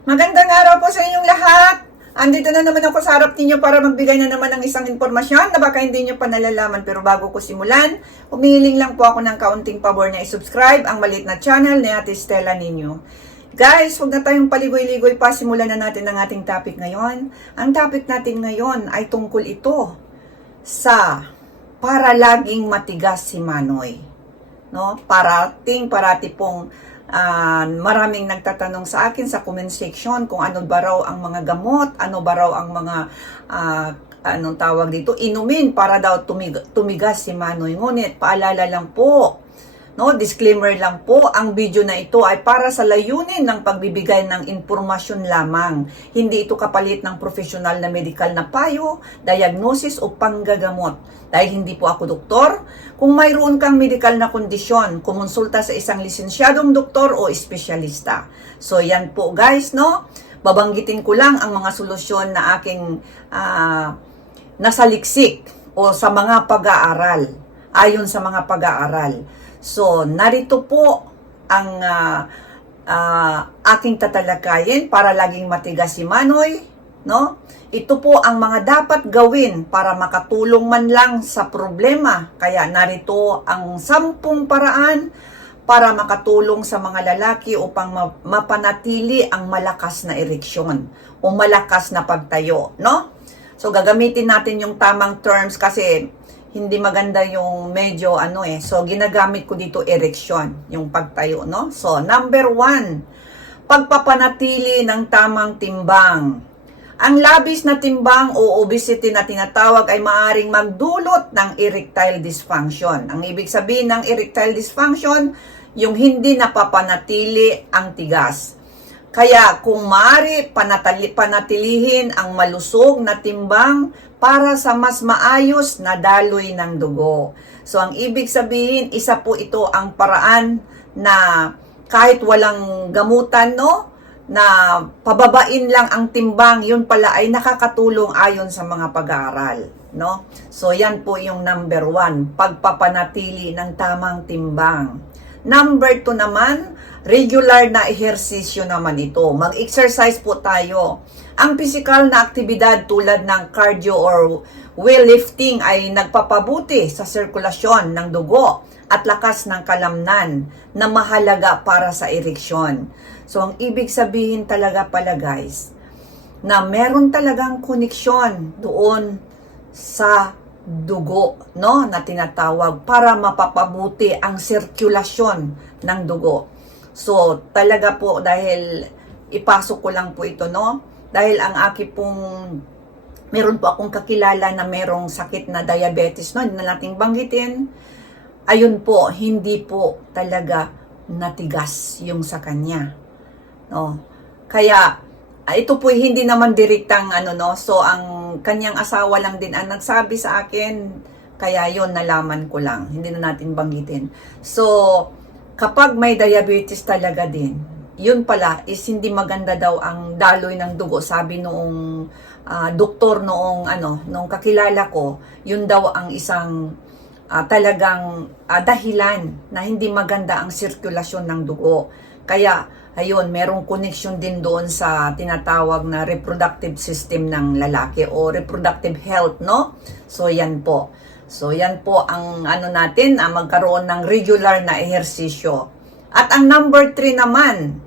Magandang araw po sa inyong lahat. Andito na naman ako sa harap ninyo para magbigay na naman ng isang impormasyon na baka hindi nyo pa nalalaman. Pero bago ko simulan, humihiling lang po ako ng kaunting pabor na isubscribe ang maliit na channel ni Ate Stella ninyo. Guys, huwag na tayong paligoy-ligoy pa. Simulan na natin ang ating topic ngayon. Ang topic natin ngayon ay tungkol ito sa para laging matigas si Manoy. No? Parating, parati pong ah, maraming nagtatanong sa akin sa comment section kung ano ba raw ang mga gamot, ano ba raw ang mga ah, anong tawag dito, inumin para daw tumig- tumigas si Manoy. Ngunit paalala lang po, No, disclaimer lang po, ang video na ito ay para sa layunin ng pagbibigay ng impormasyon lamang. Hindi ito kapalit ng profesional na medical na payo, diagnosis o panggagamot. Dahil hindi po ako doktor, kung mayroon kang medical na kondisyon, kumonsulta sa isang lisensyadong doktor o espesyalista. So yan po guys, no? Babanggitin ko lang ang mga solusyon na aking ah, nasaliksik o sa mga pag-aaral, ayon sa mga pag-aaral. So, narito po ang ah, ah, aking tatalakayin para laging matigas si Manoy, no? Ito po ang mga dapat gawin para makatulong man lang sa problema. Kaya narito ang sampung paraan para makatulong sa mga lalaki upang ma- mapanatili ang malakas na ereksyon o malakas na pagtayo, no? So gagamitin natin yung tamang terms kasi hindi maganda yung medyo ano eh. So ginagamit ko dito ereksyon, yung pagtayo, no? So number one, pagpapanatili ng tamang timbang. Ang labis na timbang o obesity na tinatawag ay maaring magdulot ng erectile dysfunction. Ang ibig sabihin ng erectile dysfunction, yung hindi napapanatili ang tigas. Kaya kung maaari, panatali, panatilihin ang malusog na timbang para sa mas maayos na daloy ng dugo. So ang ibig sabihin, isa po ito ang paraan na kahit walang gamutan, no? na pababain lang ang timbang, yun pala ay nakakatulong ayon sa mga pag-aaral. No? So yan po yung number one, pagpapanatili ng tamang timbang. Number two naman, regular na ehersisyo naman ito. Mag-exercise po tayo. Ang physical na aktibidad tulad ng cardio or weightlifting ay nagpapabuti sa sirkulasyon ng dugo at lakas ng kalamnan na mahalaga para sa ereksyon. So, ang ibig sabihin talaga pala guys, na meron talagang koneksyon doon sa dugo, no, na tinatawag para mapapabuti ang sirkulasyon ng dugo. So, talaga po dahil ipasok ko lang po ito, no? Dahil ang aki pong meron po akong kakilala na merong sakit na diabetes, no, hindi na nating banggitin. Ayun po, hindi po talaga natigas yung sa kanya. No. Kaya ah, ito po hindi naman direktang ano no. So ang kanyang asawa lang din ang nagsabi sa akin. Kaya yon nalaman ko lang. Hindi na natin banggitin. So kapag may diabetes talaga din, yun pala is hindi maganda daw ang daloy ng dugo. Sabi noong ah, doktor noong ano, noong kakilala ko, yun daw ang isang ah, talagang ah, dahilan na hindi maganda ang sirkulasyon ng dugo. Kaya ayun, merong connection din doon sa tinatawag na reproductive system ng lalaki o reproductive health, no? So yan po. So yan po ang ano natin, ah, magkaroon ng regular na ehersisyo. At ang number 3 naman,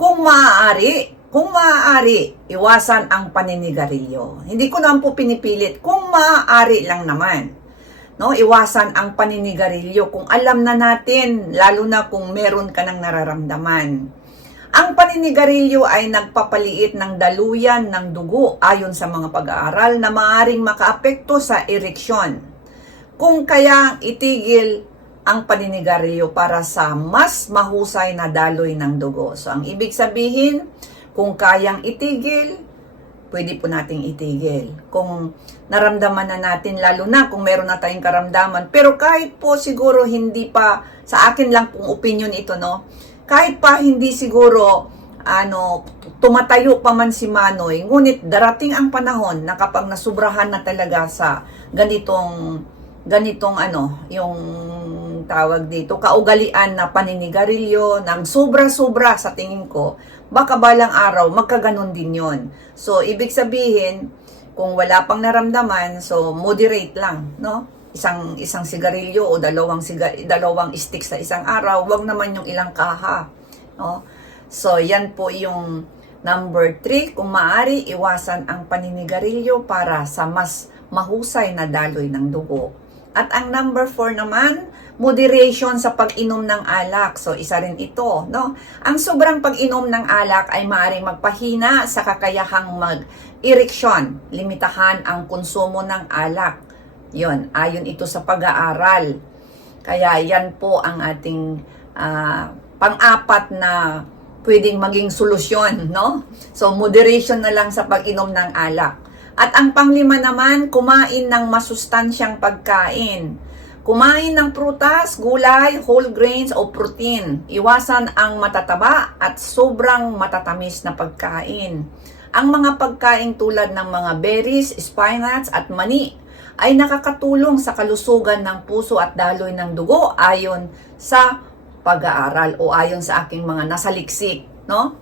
kung maaari, kung maaari, iwasan ang paninigarilyo. Hindi ko naman po pinipilit, kung maaari lang naman no iwasan ang paninigarilyo kung alam na natin lalo na kung meron ka ng nararamdaman ang paninigarilyo ay nagpapaliit ng daluyan ng dugo ayon sa mga pag-aaral na maaring makaapekto sa ereksyon kung kaya itigil ang paninigarilyo para sa mas mahusay na daloy ng dugo so ang ibig sabihin kung kayang itigil pwede po nating itigil. Kung naramdaman na natin, lalo na kung meron na tayong karamdaman. Pero kahit po siguro hindi pa, sa akin lang pong opinion ito, no? Kahit pa hindi siguro, ano, tumatayo pa man si Manoy, ngunit darating ang panahon na kapag nasubrahan na talaga sa ganitong, ganitong ano, yung tawag dito, kaugalian na paninigarilyo, ng sobra-sobra sa tingin ko, baka balang araw, magkaganon din yon. So, ibig sabihin, kung wala pang naramdaman, so moderate lang, no? Isang isang sigarilyo o dalawang siga, dalawang stick sa isang araw, wag naman yung ilang kaha, no? So, yan po yung number 3, kung maaari, iwasan ang paninigarilyo para sa mas mahusay na daloy ng dugo. At ang number 4 naman, moderation sa pag-inom ng alak. So, isa rin ito, no? Ang sobrang pag-inom ng alak ay maaaring magpahina sa kakayahang mag-ereksyon. Limitahan ang konsumo ng alak. Yon, ayon ito sa pag-aaral. Kaya yan po ang ating ah, pang-apat na pwedeng maging solusyon, no? So, moderation na lang sa pag-inom ng alak. At ang panglima naman, kumain ng masustansyang pagkain. Kumain ng prutas, gulay, whole grains o protein. Iwasan ang matataba at sobrang matatamis na pagkain. Ang mga pagkain tulad ng mga berries, spinach at mani ay nakakatulong sa kalusugan ng puso at daloy ng dugo ayon sa pag-aaral o ayon sa aking mga nasaliksik, no?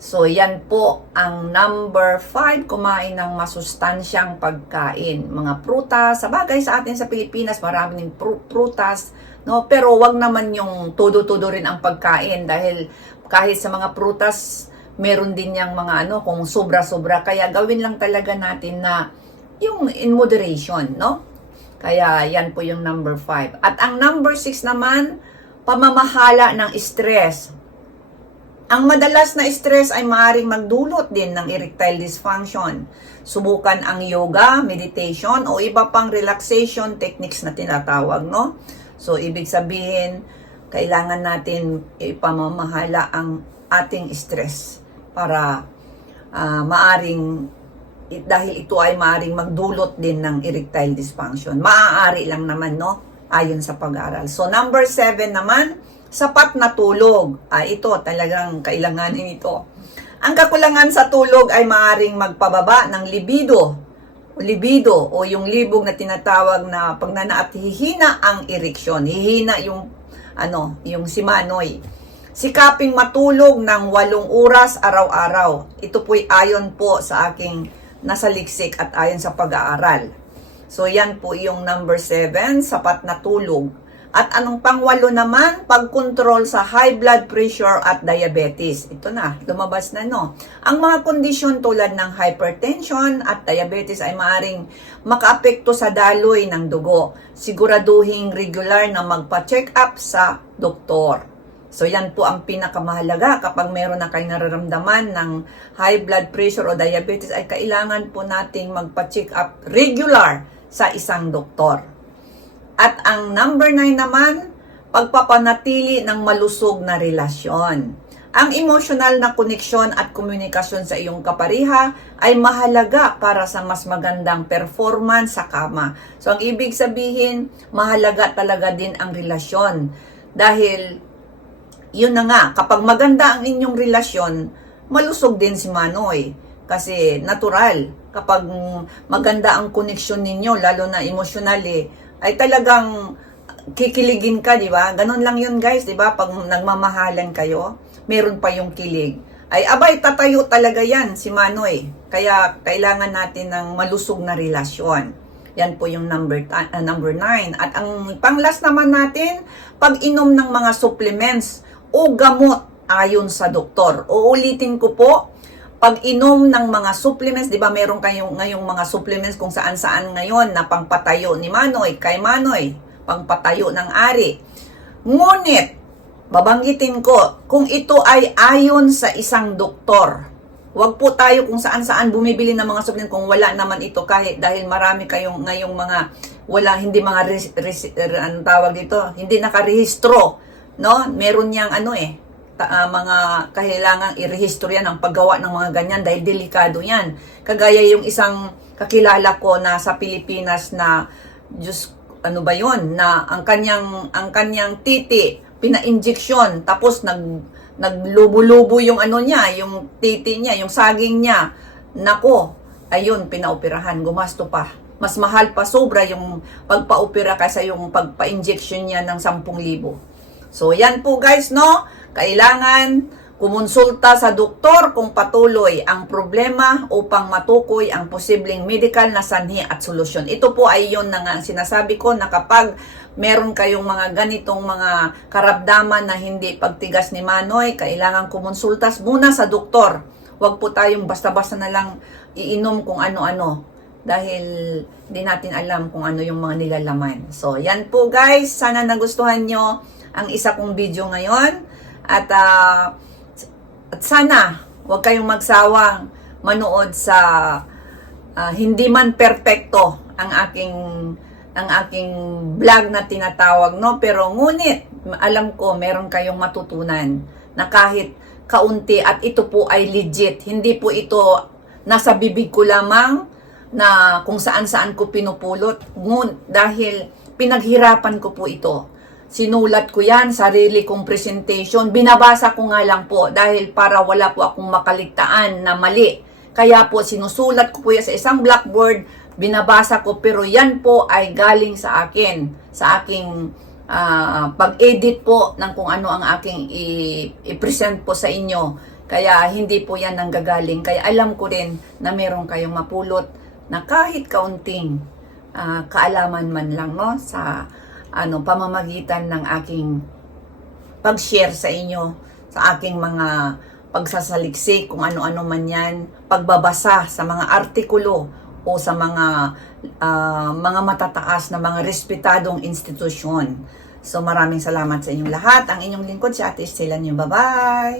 So, yan po ang number 5, kumain ng masustansyang pagkain. Mga prutas, sa bagay sa atin sa Pilipinas, marami ng pru- prutas, no? Pero wag naman yung todo-todo rin ang pagkain dahil kahit sa mga prutas, meron din yung mga ano, kung sobra-sobra. Kaya gawin lang talaga natin na yung in moderation, no? Kaya yan po yung number 5. At ang number 6 naman, pamamahala ng stress. Ang madalas na stress ay maaaring magdulot din ng erectile dysfunction. Subukan ang yoga, meditation, o iba pang relaxation techniques na tinatawag, no? So, ibig sabihin, kailangan natin ipamamahala ang ating stress para ah, maaring dahil ito ay maaring magdulot din ng erectile dysfunction. Maaari lang naman, no? Ayon sa pag-aaral. So, number seven naman, sapat na tulog. Ah, ito, talagang kailanganin ito. Ang kakulangan sa tulog ay maaring magpababa ng libido. Libido o yung libog na tinatawag na pagnana at hihina ang ereksyon. Hihina yung ano, yung simanoy. Sikaping matulog ng walong oras araw-araw. Ito po'y ayon po sa aking nasaliksik at ayon sa pag-aaral. So yan po yung number 7, sapat na tulog. At anong pangwalo naman, pagkontrol sa high blood pressure at diabetes. Ito na, lumabas na no. Ang mga kondisyon tulad ng hypertension at diabetes ay maaring makaapekto sa daloy ng dugo. Siguraduhin regular na magpa-check up sa doktor. So yan po ang pinakamahalaga kapag meron na kayong nararamdaman ng high blood pressure o diabetes ay kailangan po nating magpa-check up regular sa isang doktor. At ang number 9 naman, pagpapanatili ng malusog na relasyon. Ang emotional na koneksyon at komunikasyon sa iyong kapariha ay mahalaga para sa mas magandang performance sa kama. So ang ibig sabihin, mahalaga talaga din ang relasyon. Dahil yun na nga, kapag maganda ang inyong relasyon, malusog din si Manoy. Kasi natural, kapag maganda ang koneksyon ninyo, lalo na emotionally, ay talagang kikiligin ka, di ba? Ganun lang yun guys, di ba? Pag nagmamahalan kayo, meron pa yung kilig. Ay abay, tatayo talaga yan si Manoy. Kaya kailangan natin ng malusog na relasyon. Yan po yung number ah, number 9. At ang panglas naman natin, pag-inom ng mga supplements o gamot ayon sa doktor. Uulitin ko po, pag-inom ng mga supplements, 'di ba? Meron kayong ngayong mga supplements kung saan-saan ngayon na pangpatayo ni Manoy, kay Manoy, pangpatayo ng ari. Ngunit babanggitin ko, kung ito ay ayon sa isang doktor, Huwag po tayo kung saan-saan bumibili ng mga supplement kung wala naman ito kahit dahil marami kayong ngayong mga wala hindi mga res, res, anong tawag dito, hindi nakarehistro, no? Meron niyang ano eh, ta- ah, mga kailangang irehistro yan ang paggawa ng mga ganyan dahil delikado yan. Kagaya yung isang kakilala ko na sa Pilipinas na Diyos ano ba yon na ang kanyang ang kanyang titi pina-injection tapos nag naglubo-lubo yung ano niya, yung titi niya, yung saging niya. Nako, ayun, pinaoperahan, gumasto pa. Mas mahal pa sobra yung pagpa-opera kaysa yung pagpa-injection niya ng 10,000. So, yan po guys, no? Kailangan kumonsulta sa doktor kung patuloy ang problema upang matukoy ang posibleng medical na sanhi at solusyon. Ito po ay yun na nga sinasabi ko na kapag meron kayong mga ganitong mga karabdaman na hindi pagtigas ni Manoy, kailangan kumonsultas muna sa doktor. Huwag po tayong basta-basta na lang iinom kung ano-ano dahil di natin alam kung ano yung mga nilalaman. So, yan po guys. Sana nagustuhan nyo ang isa kong video ngayon. At ah, at sana, huwag kayong magsawang manood sa ah, hindi man perpekto ang aking ang aking vlog na tinatawag, no? Pero ngunit, alam ko, meron kayong matutunan na kahit kaunti at ito po ay legit. Hindi po ito nasa bibig ko lamang na kung saan-saan ko pinupulot. Ngun, dahil pinaghirapan ko po ito. Sinulat ko yan, sarili kong presentation. Binabasa ko nga lang po dahil para wala po akong makaligtaan na mali. Kaya po sinusulat ko po yan sa isang blackboard, binabasa ko pero yan po ay galing sa akin, sa aking ah, pag-edit po ng kung ano ang aking i-present po sa inyo. Kaya hindi po yan nanggagaling. Kaya alam ko rin na meron kayong mapulot na kahit kaunting ah, kaalaman man lang no sa ano pamamagitan ng aking pag-share sa inyo sa aking mga pagsasaliksik kung ano-ano man yan, pagbabasa sa mga artikulo o sa mga ah, mga matataas na mga respetadong institusyon. So maraming salamat sa inyong lahat. Ang inyong lingkod si Ate Estela. Bye-bye!